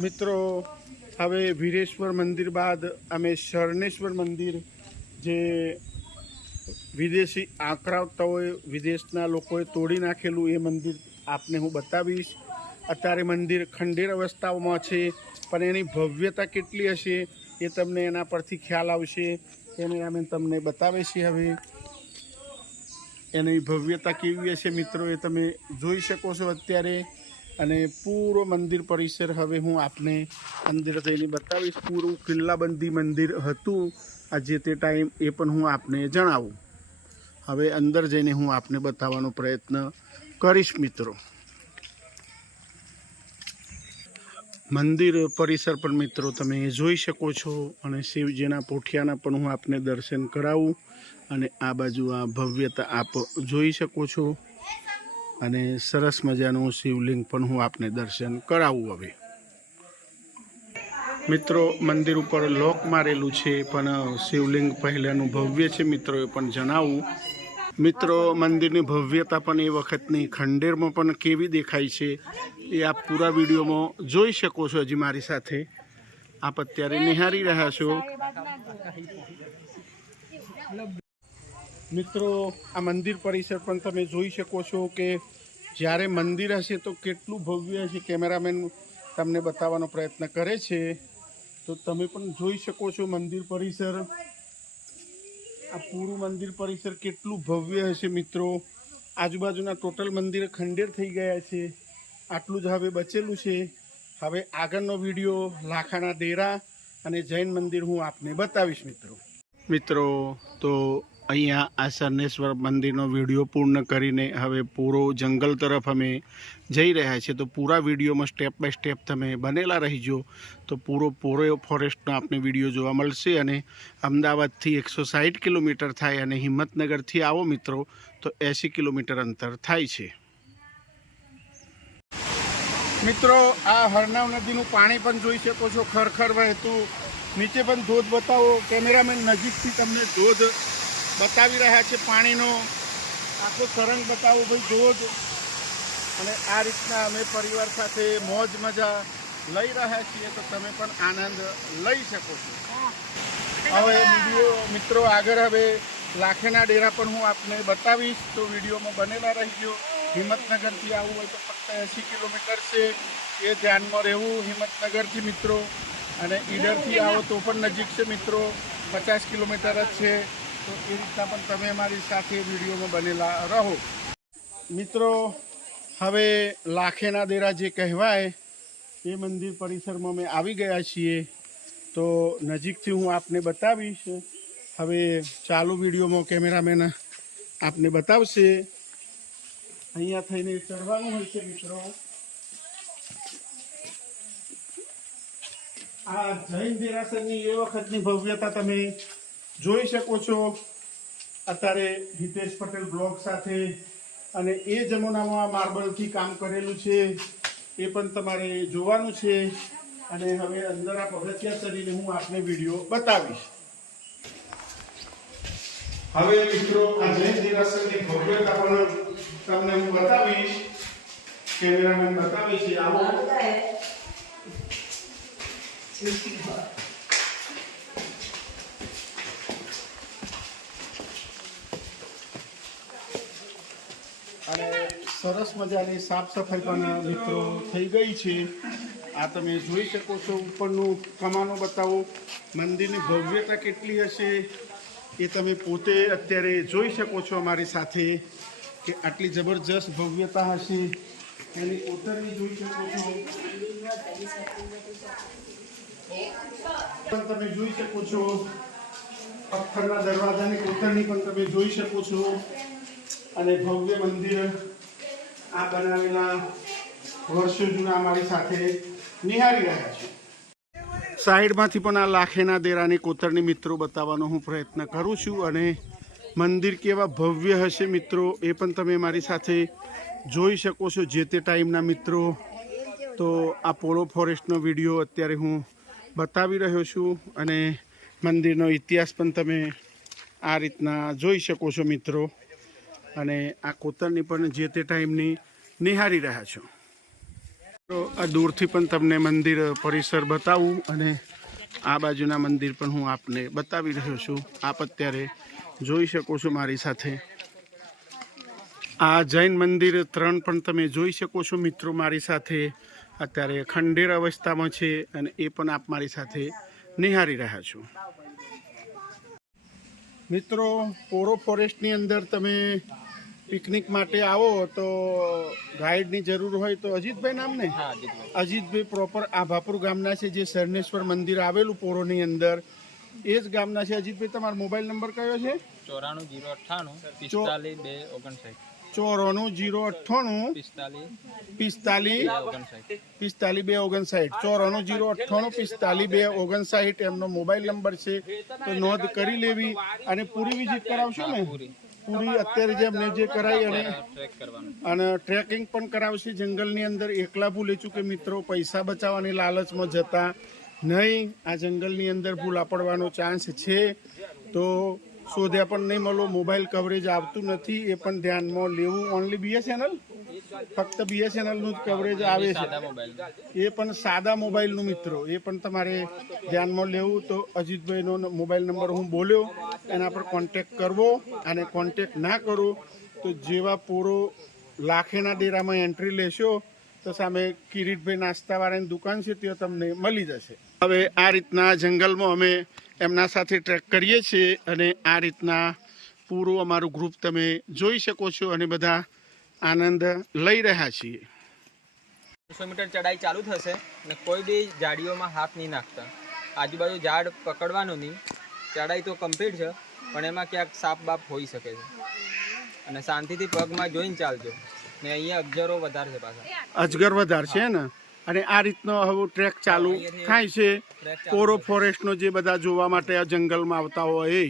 मित्रों हवे वीरेश्वर मंदिर बाद अमे शरणेश्वर मंदिर जे विदेशी आक्रावता होय विदेशना लोकोए तोड़ी नाखेलू ए मंदिर आपने हूँ बतावीश। अत्यारे मंदिर खंडेर अवस्थामां छे पण एनी भव्यता केटली हशे ए तमने एना परथी ख्याल आवशे। कैमेरामेन तमने बतावे छे हवे एनी भव्यता केवी हशे मित्रों ए तमे जोई शको छो अत्यारे। अने पूरो मंदिर परिसर हवे हूँ आपने अंदर जईने बतावीश। पूरुं किल्लाबंधी मंदिर हतुं आ जे ते टाइम ए पण हूँ आपने जणावुं। हवे अंदर जईने हूँ आपने बताववानो प्रयत्न करीश मित्रों। मंदिर परिसर पर मित्रों तमे जोई शको छो अने शिवजीना पोठियाना पण हूँ आपने दर्शन करावुं। अने आ बाजु आ भव्यता आप जोई शको छो अने सरस मजानुं शिवलिंग पण हूँ आपने दर्शन करावुं। हवे मित्रों मंदिर पर लॉक मारेलू छे पण शिवलिंग पहलानुं भव्य छे मित्रों ए पण जणावुं। मित्रों मंदिरनी भव्यता पण ए वखतनी खंडेरमां पण केवी देखाय छे ए आप पूरा विडियो में जोई शको छो। हजी मारी साथे आप अत्यारे निहारी रह्या छो। मित्रों आ मंदिर परिसर पण तमे जोई शको छो के ज्यारे मंदिर हशे तो केटलुं भव्य हशे। कैमरामेन तमने बताववानो प्रयत्न करे छे तो तमे पण जोई शको छो मंदिर परिसर। आ पूरुं मंदिर परिसर केटलुं भव्य हशे मित्रों। आजुबाजुना टोटल मंदिर खंडेर थई गया छे। आटलुं ज हवे बचेलुं छे। हवे आगळनो विडियो लाखाना डेरा अने जैन मंदिर हूँ आपने बतावीश मित्रों। तो अहींया आ शरणेश्वर मंदिरनो विडियो पूर्ण करीने हवे पूरो जंगल तरफ अमे जई रह्या छे। तो पूरा विडियो में स्टेप बाय स्टेप तमे बनेला रहीजो तो पूरो फॉरेस्टनो आपने विडियो जोवा मळशे। अने अमदावादथी 160 किलोमीटर थाय अने हिम्मतनगरथी आवो मित्रों तो 80 किलोमीटर अंतर थाय छे। मित्रों आ हरनाव नदीनुं पाणी पण जोई शको छो खरखर वहेतुं। नीचे पण धोध बतावो। कैमरामेन नजीकथी तमने धोध बतावी रह्या छे। पाणीनो आखो तरंग बतावो भाई धोध। अने आ रीतना अमे परिवार साथे मौज मजा लई रह्या छीए तो तमे पण आनंद लई शको छो। हवे विडियो मित्रों आगळ हवे लाखेना डेरा पण हूँ आपने बतावीश तो विडियो में बनेला रहीजो। हिम्मतनगरथी आववुं होय तो फक्त 80 किलोमीटर से ये ध्यान में रहेवुं हिम्मतनगरथी मित्रों। अने ईडरथी आवो तो पण नजीक छे मित्रों 50 किलोमीटर ज छे। तो ए रीतना पण तमे अमारी साथे विडियो में बनेला रहो मित्रों। हवे लाखेना डेरा जे कहेवाय ए मंदिर परिसर में अमे आवी गया छीए तो नजीकथी हूँ आपने बतावीश। हवे चालू विडियो में कैमरामेन आपने बतावशे। अहींया थईने चढ़वानुं होय छे मित्रों। आ जैन देरासरनी ए वखतनी भव्यता तमे जोई शको छो। अत्यारे हितेश पटेल ब्लॉग साथे अने ए जमानामां मार्बलथी काम करेलुं छे ए पण तमारे जोवानुं छे। अने हवे अंदर आ पगथिया चढ़ीने हूँ आपने विडियो बतावीश। हवे मित्रों आ जैन देरासरनी भव्यता पण तमने हूँ बतावीश। कैमरामेन बतावे छे आवो। अने सरस मजानी साफ सफाई पण मित्रों थई गई छे। आ तमे जोई शको छो उपरनुं कमानो बतावो मंदिरनी भव्यता केटली हशे ए तमे पोते अत्यारे जोई शको छो अमारी साथे कि आटली जबरदस्त भव्यता हशे। एनी कोतरनी जोई शको छो पण तमे जोई शको छो। पत्थરના दरवाजाની કોતરણી પણ તમે જોઈ શકો છો। અને ભવ્ય મંદિર આ બનાવેલા વર્ષો જૂના અમારી સાથે નિહાળી રહ્યા છે। સાઈડમાંથી પણ આ લાખેના દેરાની કોતરણી મિત્રો બતાવવાનો હું પ્રયત્ન કરું છું અને મંદિર કેવા ભવ્ય હશે મિત્રો એ પણ તમે મારી સાથે જોઈ શકો છો જે તે ટાઈમના મિત્રો। તો આ પોલો ફોરેસ્ટનો વિડીયો અત્યારે હું બતાવી રહ્યો છું અને મંદિરનો ઇતિહાસ પણ તમે આ રીતના જોઈ શકો છો મિત્રો। અને આ કોતરની પણ જે તે ટાઈમની નિહાળી રહ્યા છો। તો આ દૂરથી પણ તમને મંદિર પરિસર બતાવું અને આ બાજુના મંદિર પણ હું આપને બતાવી રહ્યો છું. આપ અત્યારે જોઈ શકો છો મારી સાથે. આ જૈન મંદિર 3 પણ તમે જોઈ શકો છો મિત્રો મારી સાથે. અત્યારે ખંડેર અવસ્થામાં છે અને એ પણ આપ મારી સાથે નિહાળી રહ્યા છો. મિત્રો પોરો ફોરેસ્ટની અંદર તમે પિકનિક માટે આવો તો ગાઈડની જરૂર હોય તો અજીતભાઈ નામ ને? અજીતભાઈ પ્રોપર આભાપુર ગામના છે, જે શરણેશ્વર મંદિર આવેલું પોરોની અંદર એ જ ગામના છે. અજીતભાઈ તમારો મોબાઈલ નંબર કયો છે? 94 098 એમનો મોબાઈલ નંબર છે. તો નોંધ કરી લેવી અને પૂરી વિઝિટ કરાવશો ને? પૂરી અત્યારે જે અમને જે કરાવી અને ટ્રેકિંગ પણ કરાવશે જંગલની અંદર. એકલા ભૂલે છું કે મિત્રો પૈસા બચાવવાની લાલચમાં જતા નહીં. આ જંગલની અંદર ભૂલા પડવાનો ચાન્સ છે, તો શોધ્યા પણ નહીં મળો. મોબાઈલ કવરેજ આવતું નથી, એ પણ ધ્યાનમાં લેવું. ઓનલી BSNL, ફક્ત BSNLનું જ કવરેજ આવે છે, એ પણ સાદા મોબાઈલનું મિત્રો. એ પણ તમારે ધ્યાનમાં લેવું. તો અજીતભાઈનો મોબાઈલ નંબર હું બોલ્યો, એના પર કોન્ટેક કરવો. અને કોન્ટેક ના કરો તો જેવા પોરો લાખેના ડેરામાં એન્ટ્રી લેશો તો સામે કિરીટભાઈ નાસ્તાવાળાની દુકાન છે, ત્યાં તમને મળી જશે. હવે આ રીતના જંગલમાં અમે એમના સાથે ટ્રેક કરીએ છીએ અને આ રીતના પૂરું અમારું ગ્રુપ તમે જોઈ શકો છો અને બધા આનંદ લઈ રહ્યા છીએ. 200 મીટર ચડાઈ ચાલુ થશે અને કોઈ બી ઝાડીઓમાં હાથ નહીં નાખતા. આજુબાજુ ઝાડ પકડવાનું નહીં. ચડાઈ તો કમ્પ્લીટ છે, પણ એમાં ક્યાંક સાપ બાપ હોઈ શકે છે અને શાંતિથી પગમાં જોઈને ચાલજો. ને અહીંયા અજગરો વધારે છે, પાછા અજગર વધારે છે ને. અને આ રીતનો હવે ટ્રેક ચાલુ થાય છે પોરો ફોરેસ્ટનો. જે બધા જોવા માટે આ જંગલમાં આવતા હોય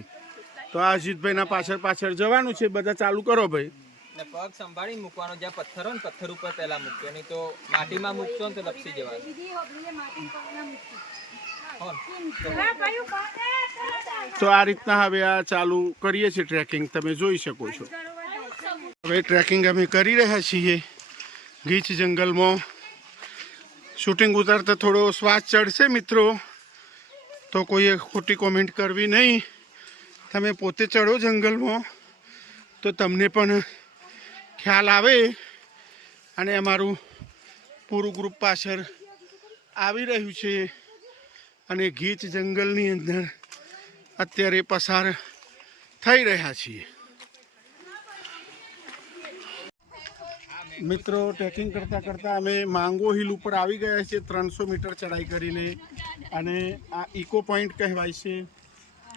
તો આ અજીતભાઈના પાછળ જવાનું છે. બધા ચાલુ કરો ભાઈ. ને પગ સંભાળીને મૂકવાનો. જ્યાં પથ્થર હોય ને પથ્થર ઉપર પહેલા મૂકજો, નહીં તો માટીમાં મૂકશો ને તો લપસી જવાય. તો આ રીતના હવે આ ચાલુ કરીએ છીએ ટ્રેકિંગ, તમે જોઈ શકો છો. હવે ટ્રેકિંગ અમે કરી રહ્યા છીએ ગીચ જંગલમાં. શૂટિંગ ઉતારતા થોડો શ્વાસ ચડશે મિત્રો, તો કોઈએ ખોટી કોમેન્ટ કરવી નહીં. તમે પોતે ચડો જંગલમાં તો તમને પણ ખ્યાલ આવે. અને અમારું પૂરું ગ્રુપ પાછળ આવી રહ્યું છે અને ગીચ જંગલની અંદર અત્યારે પસાર થઈ રહ્યા છીએ. મિત્રો ટ્રેકિંગ કરતાં અમે માંગો હિલ ઉપર આવી ગયા છીએ 300 મીટર ચડાઈ કરીને. અને આ ઇકો પોઈન્ટ કહેવાય છે.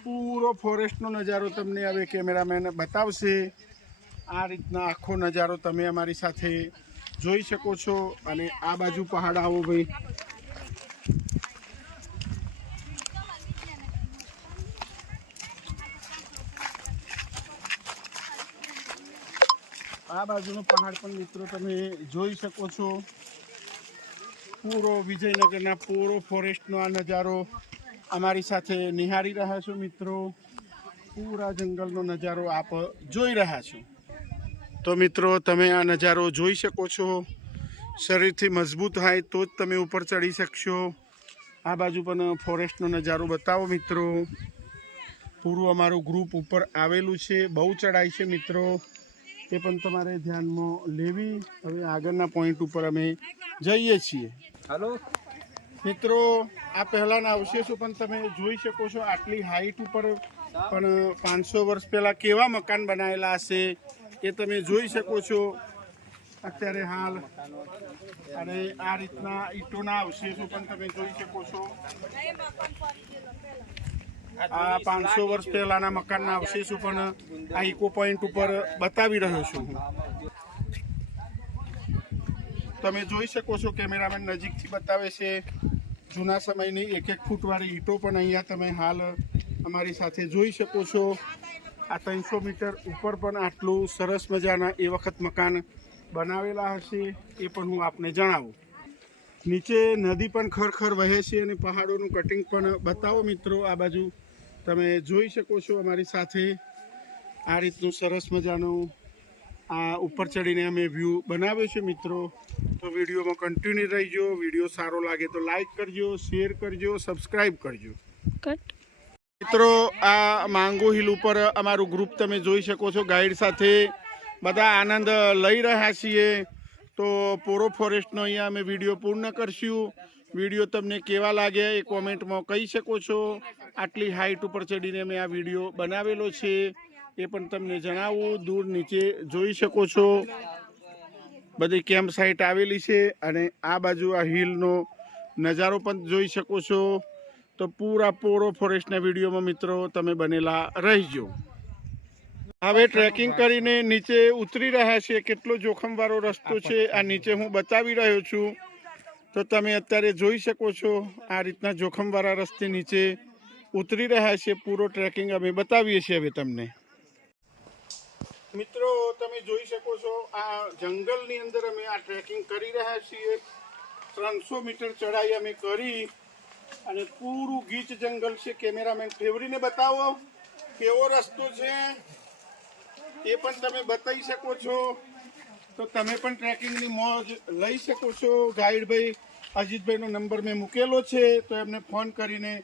પૂરો ફોરેસ્ટનો નજારો તમને હવે કેમેરામેન બતાવશે. આ રીતના આખો નજારો તમે અમારી સાથે જોઈ શકો છો. અને આ બાજુ પહાડ આવો ભાઈ. આ બાજુનો પહાડ પણ મિત્રો તમે જોઈ શકો છો. પૂરો વિજયનગરના પોરો ફોરેસ્ટનો આ નજારો અમારી સાથે નિહાળી રહ્યા છો મિત્રો. પૂરા જંગલનો નજારો આપ જોઈ રહ્યા છો. તો મિત્રો તમે આ નજારો જોઈ શકો છો. શરીરથી મજબૂત હોય તો જ તમે ઉપર ચડી શકશો. આ બાજુ પણ ફોરેસ્ટનો નજારો બતાવો મિત્રો. પૂરું અમારું ગ્રુપ ઉપર આવેલું છે. બહુ ચડાઈ છે મિત્રો, તે પણ તમારે ધ્યાનમાં લેવી. હવે આગળના પોઈન્ટ ઉપર અમે જઈએ છીએ. હાલો મિત્રો, આ પહેલાંના અવશેષો પણ તમે જોઈ શકો છો. આટલી હાઈટ ઉપર પણ 500 વર્ષ પહેલાં કેવા મકાન બનાવેલા હશે એ તમે જોઈ શકો છો અત્યારે હાલ. અને આ રીતના ઈંટોના અવશેષો પણ તમે જોઈ શકો છો. આ 500 વર્ષ પહેલાના મકાનના અવશેષો પણ આ ઇકો પોઈન્ટ ઉપર બતાવી રહ્યો છું હું. તમે જોઈ શકો છો, કેમેરામેન નજીકથી બતાવે છે. જૂના સમયની 1-1 ફૂટવાળી ઈંટો પણ અહીંયા તમે હાલ અમારી સાથે જોઈ શકો છો. આ 300 મીટર ઉપર પણ આટલું સરસ મજાના એ વખત મકાન બનાવેલા હશે એ પણ હું આપને જણાવું. નીચે નદી પણ ખરખર વહે છે અને પહાડોનું કટિંગ પણ બતાવો મિત્રો. આ બાજુ તમે જોઈ શકો છો અમારી સાથે. આ રીતનું સરસ મજાનું આ ઉપર ચડીને અમે વ્યૂ બનાવ્યો છે મિત્રો. તો વિડીયોમાં કન્ટિન્યુ રહીજો. વિડીયો સારો લાગે તો લાઈક કરજો, શેર કરજો, સબસ્ક્રાઈબ કરજો. મિત્રો આ માંગો હિલ ઉપર અમારું ગ્રુપ તમે જોઈ શકો છો. ગાઈડ સાથે બધા આનંદ લઈ રહ્યા છીએ. તો પોરો ફોરેસ્ટનો અહીંયા અમે વિડીયો પૂર્ણ કરશું. વિડીયો તમને કેવા લાગ્યા એ કોમેન્ટમાં કહી શકો છો. આટલી હાઈટ ઉપર ચડીને અમે આ વિડીયો બનાવેલો છે એ પણ તમને જણાવું. દૂર નીચે જોઈ શકો છો બધી કેમ્પ સાઇટ આવેલી છે અને આ બાજુ આ હિલનો નજારો પણ જોઈ શકો છો. તો પૂરા પોરો ફોરેસ્ટના વિડીયોમાં મિત્રો તમે બનેલા રહીજો. હવે ટ્રેકિંગ કરીને નીચે ઉતરી રહ્યા છે. કેટલો જોખમવાળો રસ્તો છે આ નીચે હું બતાવી રહ્યો છું. તો તમે અત્યારે જોઈ શકો છો આ રીતના જોખમવાળા રસ્તે નીચે ઉતરી રહ્યા છે. પૂરો ટ્રેકિંગ અમે બતાવીએ છીએ હવે તમને. મિત્રો તમે જોઈ શકો છો આ જંગલની અંદર અમે આ ટ્રેકિંગ કરી રહ્યા છીએ. 300 મીટર ચડાઈ અમે કરી અને પૂરું ગીચ જંગલ છે. કેમેરામેન ફેવરીને બતાવો કેવો રસ્તો છે એ પણ તમે બતાવી શકો છો. તો તમે પણ ટ્રેકિંગની મોજ લઈ શકો છો. ગાઈડભાઈ અજીતભાઈનો નંબર મેં મૂકેલો છે તો એમને ફોન કરીને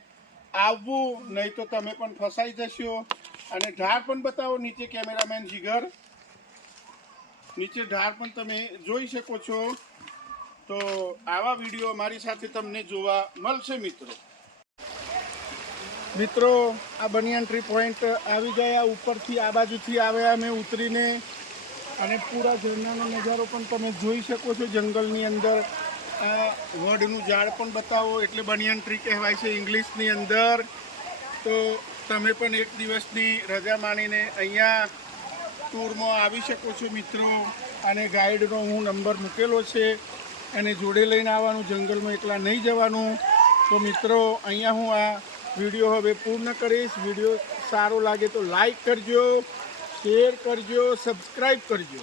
આવવું, નહીં તો તમે પણ ફસાઈ જશો. અને ઢાળ પણ બતાવો નીચે કેમેરામેન જીગર. નીચે ઢાળ પણ તમે જોઈ શકો છો. તો આવા વિડીયો અમારી સાથે તમને જોવા મળશે મિત્રો. મિત્રો આ બનિયાન ટ્રી પોઈન્ટ આવી ગયા. ઉપરથી આ બાજુથી આવ્યા અમે ઉતરીને અને પૂરા ઝરણાનો નજારો પણ તમે જોઈ શકો છો. જંગલની અંદર વડનું ઝાડ પણ બતાવો એટલે બનિયાન ટ્રી કહેવાય છે ઇંગ્લિશની અંદર. તો તમે પણ એક દિવસની રજા માણીને અહીંયા ટૂરમાં આવી શકો છો મિત્રો. અને ગાઈડનો હું નંબર મૂકેલો છે એને જોડે લઈને આવવાનું. જંગલમાં એકલા નહીં જવાનું. તો મિત્રો અહીંયા હું આ વિડીયો હવે પૂર્ણ કરીશ. વિડીયો સારો લાગે તો લાઈક કરજો, શેર કરજો, સબસ્ક્રાઈબ કરજો.